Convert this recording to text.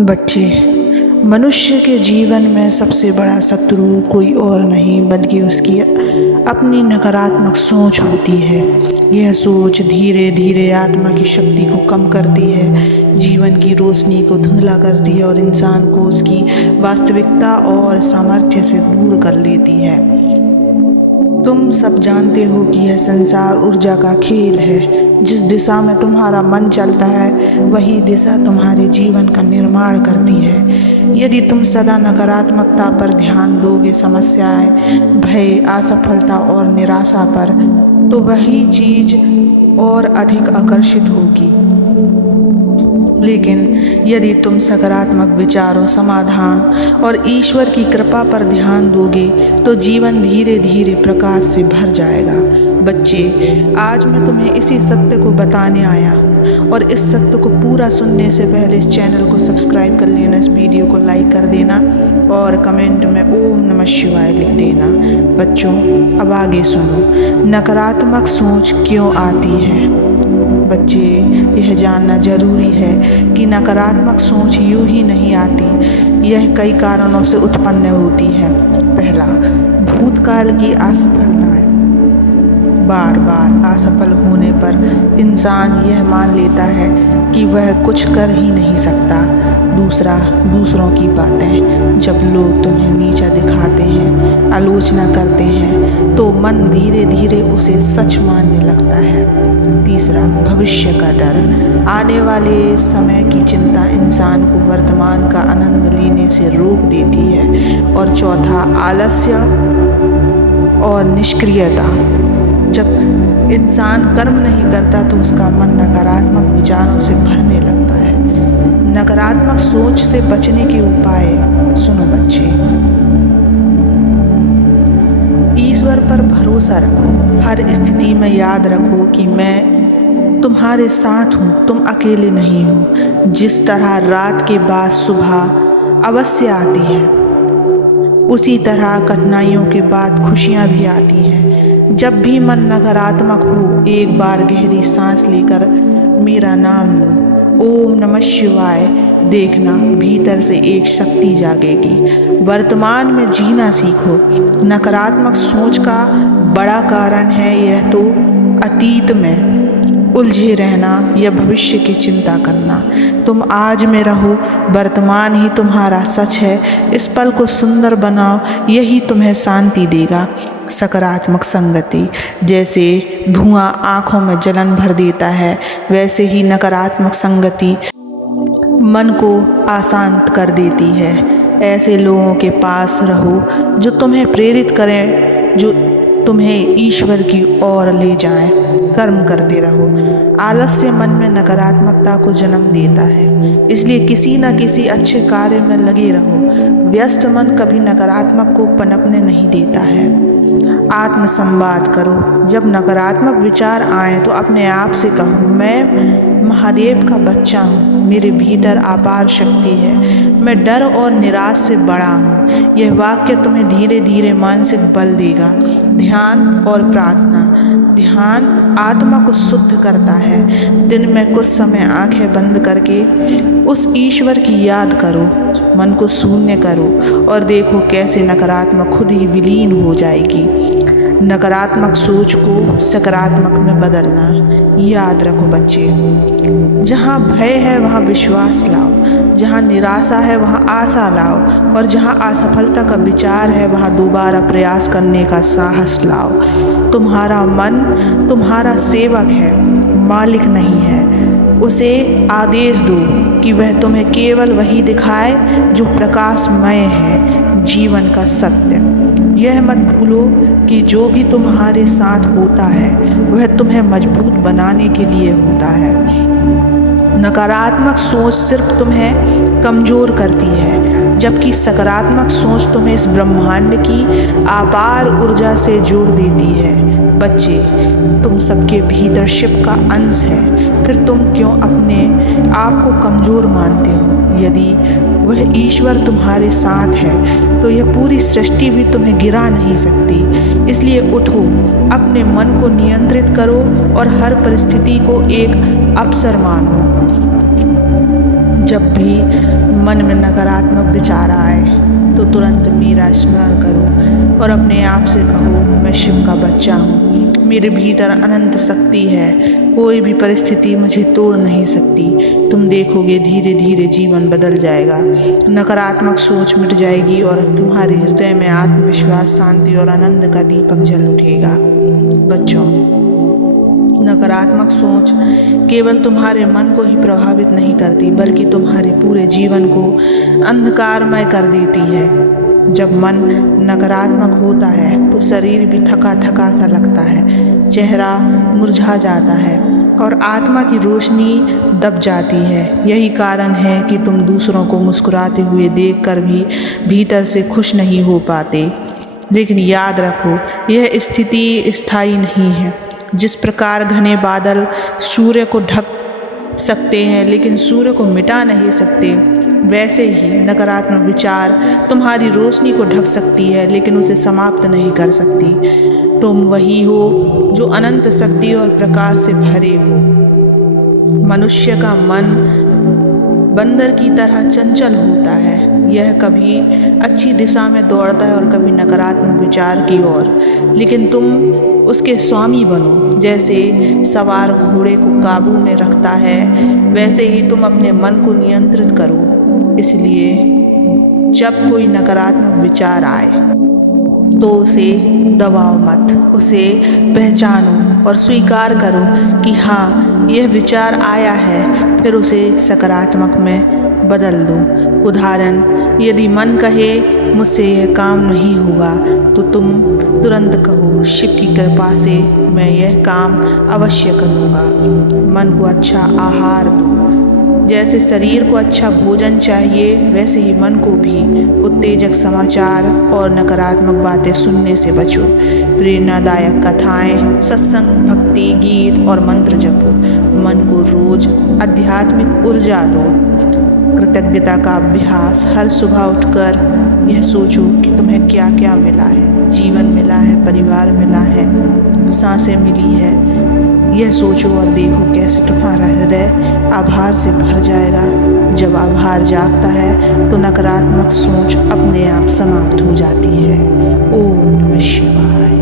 बच्चे, मनुष्य के जीवन में सबसे बड़ा शत्रु कोई और नहीं बल्कि उसकी अपनी नकारात्मक सोच होती है। यह सोच धीरे धीरे आत्मा की शक्ति को कम करती है, जीवन की रोशनी को धुंधला करती है और इंसान को उसकी वास्तविकता और सामर्थ्य से दूर कर लेती है। तुम सब जानते हो कि यह संसार ऊर्जा का खेल है। जिस दिशा में तुम्हारा मन चलता है वही दिशा तुम्हारे जीवन का निर्माण करती है। यदि तुम सदा नकारात्मकता पर ध्यान दोगे, समस्याएं, भय, असफलता और निराशा पर, तो वही चीज और अधिक आकर्षित होगी। लेकिन यदि तुम सकारात्मक विचारों, समाधान और ईश्वर की कृपा पर ध्यान दोगे तो जीवन धीरे धीरे प्रकाश से भर जाएगा। बच्चे, आज मैं तुम्हें इसी सत्य को बताने आया हूँ और इस सत्य को पूरा सुनने से पहले इस चैनल को सब्सक्राइब कर लेना, इस वीडियो को लाइक कर देना और कमेंट में ओम नमः शिवाय लिख देना। बच्चों, अब आगे सुनो, नकारात्मक सोच क्यों आती है। बच्चे, यह जानना जरूरी है कि नकारात्मक सोच यूं ही नहीं आती, यह कई कारणों से उत्पन्न होती है। पहला, भूतकाल की असफलताएं। बार बार असफल होने पर इंसान यह मान लेता है कि वह कुछ कर ही नहीं सकता। दूसरा, दूसरों की बातें। जब लोग तुम्हें नीचा दिखाते हैं, आलोचना करते हैं, तो मन धीरे धीरे उसे सच मानने लगता है। तीसरा, भविष्य का डर। आने वाले समय की चिंता इंसान को वर्तमान का आनंद लेने से रोक देती है। और चौथा, आलस्य और निष्क्रियता। जब इंसान कर्म नहीं करता तो उसका मन नकारात्मक विचारों से भरने लगता है। नकारात्मक सोच से बचने के उपाय सुनो बच्चे। ईश्वर पर भरोसा रखो। हर स्थिति में याद रखो कि मैं तुम्हारे साथ हूँ, तुम अकेले नहीं हो। जिस तरह रात के बाद सुबह अवश्य आती है, उसी तरह कठिनाइयों के बाद खुशियाँ भी आती हैं। जब भी मन नकारात्मक हो, एक बार गहरी सांस लेकर मेरा नाम लो, ओम नमः शिवाय। देखना, भीतर से एक शक्ति जागेगी। वर्तमान में जीना सीखो। नकारात्मक सोच का बड़ा कारण है यह तो अतीत में उलझे रहना या भविष्य की चिंता करना। तुम आज में रहो, वर्तमान ही तुम्हारा सच है। इस पल को सुंदर बनाओ, यही तुम्हें शांति देगा। सकारात्मक संगति। जैसे धुआं आँखों में जलन भर देता है, वैसे ही नकारात्मक संगति मन को अशांत कर देती है। ऐसे लोगों के पास रहो जो तुम्हें प्रेरित करें, जो तुम्हें ईश्वर की ओर ले जाएं। कर्म करते रहो। आलस्य मन में नकारात्मकता को जन्म देता है, इसलिए किसी न किसी अच्छे कार्य में लगे रहो। व्यस्त मन कभी नकारात्मक को पनपने नहीं देता है। आत्म संवाद करो। जब नकारात्मक विचार आए तो अपने आप से कहो, मैं महादेव का बच्चा हूँ, मेरे भीतर अपार शक्ति है, मैं डर और निराश से बड़ा हूँ। यह वाक्य तुम्हें धीरे धीरे मानसिक बल देगा। ध्यान और प्रार्थना। ध्यान आत्मा को शुद्ध करता है। दिन में कुछ समय आंखें बंद करके उस ईश्वर की याद करो, मन को शून्य करो और देखो कैसे नकारात्मक खुद ही विलीन हो जाएगी। नकारात्मक सोच को सकारात्मक में बदलना। याद रखो बच्चे, जहाँ भय है वहाँ विश्वास लाओ, जहाँ निराशा है वहाँ आशा लाओ और जहाँ असफलता का विचार है वहाँ दोबारा प्रयास करने का साहस लाओ। तुम्हारा मन तुम्हारा सेवक है, मालिक नहीं है। उसे आदेश दो कि वह तुम्हें केवल वही दिखाए जो प्रकाशमय है, जीवन का सत्य। यह मत भूलो कि जो भी तुम्हारे साथ होता है वह तुम्हें मजबूत बनाने के लिए होता है। नकारात्मक सोच सिर्फ तुम्हें कमज़ोर करती है, जबकि सकारात्मक सोच तुम्हें इस ब्रह्मांड की अपार ऊर्जा से जोड़ देती है। बच्चे, तुम सबके भीतर शिव का अंश है, फिर तुम क्यों अपने आप को कमज़ोर मानते हो? यदि वह ईश्वर तुम्हारे साथ है तो यह पूरी सृष्टि भी तुम्हें गिरा नहीं सकती। इसलिए उठो, अपने मन को नियंत्रित करो और हर परिस्थिति को एक अवसर मानो। जब भी मन में नकारात्मक विचार आए तो तुरंत मेरा स्मरण करो और अपने आप से कहो, मैं शिव का बच्चा हूँ, मेरे भीतर अनंत शक्ति है, कोई भी परिस्थिति मुझे तोड़ नहीं सकती। तुम देखोगे धीरे धीरे जीवन बदल जाएगा, नकारात्मक सोच मिट जाएगी और तुम्हारे हृदय में आत्मविश्वास, शांति और आनंद का दीपक जल उठेगा। बच्चों, नकारात्मक सोच केवल तुम्हारे मन को ही प्रभावित नहीं करती बल्कि तुम्हारे पूरे जीवन को अंधकारमय कर देती है। जब मन नकारात्मक होता है तो शरीर भी थका थका सा लगता है, चेहरा मुरझा जाता है और आत्मा की रोशनी दब जाती है। यही कारण है कि तुम दूसरों को मुस्कुराते हुए देखकर भी भीतर से खुश नहीं हो पाते। लेकिन याद रखो, यह स्थिति स्थायी नहीं है। जिस प्रकार घने बादल सूर्य को ढक सकते हैं लेकिन सूर्य को मिटा नहीं सकते, वैसे ही नकारात्मक विचार तुम्हारी रोशनी को ढक सकती है लेकिन उसे समाप्त नहीं कर सकती। तुम वही हो जो अनंत शक्ति और प्रकाश से भरे हो। मनुष्य का मन बंदर की तरह चंचल होता है, यह कभी अच्छी दिशा में दौड़ता है और कभी नकारात्मक विचार की ओर। लेकिन तुम उसके स्वामी बनो। जैसे सवार घोड़े को काबू में रखता है, वैसे ही तुम अपने मन को नियंत्रित करो। इसलिए जब कोई नकारात्मक विचार आए तो उसे दबाओ मत, उसे पहचानो और स्वीकार करो कि हाँ, यह विचार आया है, फिर उसे सकारात्मक में बदल दो। उदाहरण, यदि मन कहे मुझसे यह काम नहीं होगा तो तुम तुरंत कहो, शिव की कृपा से मैं यह काम अवश्य करूँगा। मन को अच्छा आहार दो। जैसे शरीर को अच्छा भोजन चाहिए, वैसे ही मन को भी उत्तेजक समाचार और नकारात्मक बातें सुनने से बचो। प्रेरणादायक कथाएं, सत्संग, भक्ति गीत और मंत्र जपो। मन को रोज आध्यात्मिक ऊर्जा दो। कृतज्ञता का अभ्यास, हर सुबह उठकर यह सोचो कि तुम्हें क्या क्या मिला है। जीवन मिला है, परिवार मिला है, सांसें मिली है। यह सोचो और देखो कैसे तुम्हारा हृदय आभार से भर जाएगा। जब आभार जागता है तो नकारात्मक सोच अपने आप समाप्त हो जाती है। ओम नमः शिवाय।